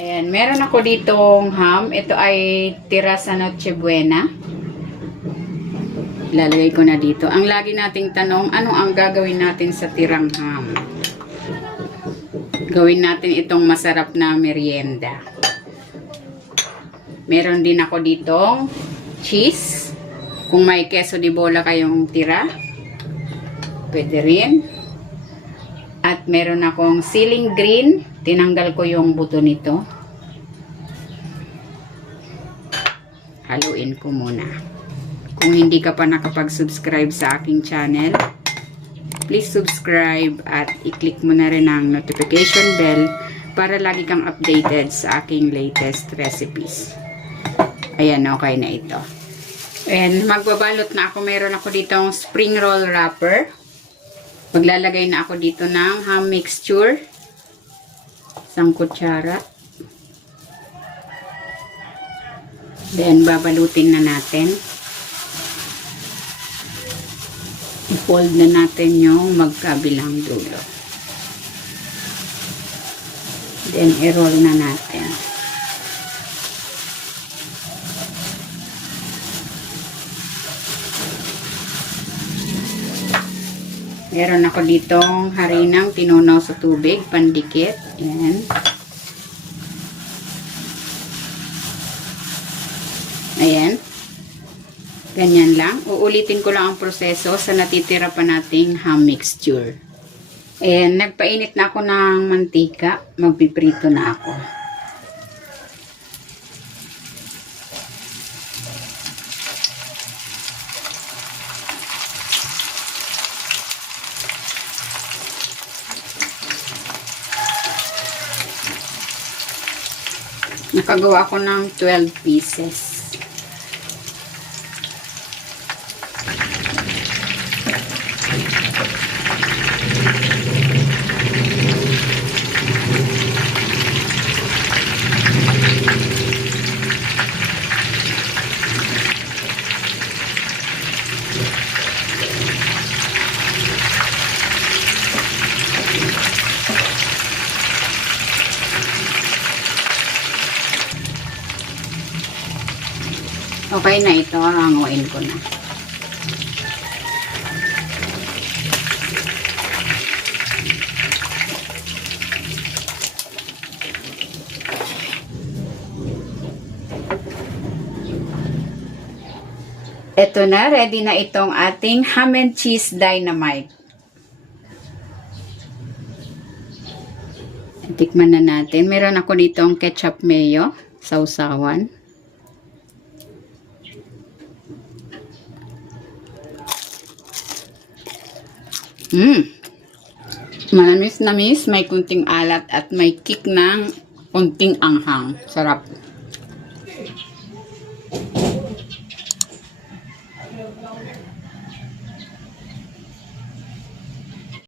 Ayan, meron ako ditong ham. Ito ay tira sa Noche Buena. Ilalagay ko na dito. Ang lagi nating tanong, ano ang gagawin natin sa tirang ham? Gawin natin itong masarap na merienda. Meron din ako ditong cheese. Kung may queso di bola kayong tira, pwede rin. At meron akong ceiling green. Tinanggal ko yung buto nito. Haluin ko muna. Kung hindi ka pa nakapag-subscribe sa aking channel, please subscribe at i-click mo na rin ang notification bell para lagi kang updated sa aking latest recipes. Ayan, okay na ito. And magbabalot na ako. Meron ako ditong spring roll wrapper. Maglalagay na ako dito ng ham mixture. Isang kutsara. Then, babalutin na natin. I-fold na natin yung magkabilang dulo. Then, i-roll na natin. Meron ako ditong harinang tinunaw sa tubig, pandikit. Ayan. Ayan. Ganyan lang. Uulitin ko lang ang proseso sa natitira pa nating ham mixture. Ayan. Nagpainit na ako ng mantika. Magpiprito na ako. Nakagawa ko ng 12 pieces. Okay na ito, hanguin ko na. Ito na, ready na itong ating ham and cheese dynamite. Tikman na natin. Meron ako ditong ketchup mayo, sausawan. Manamis-namis, may kunting alat at may kick ng kunting anghang. Sarap.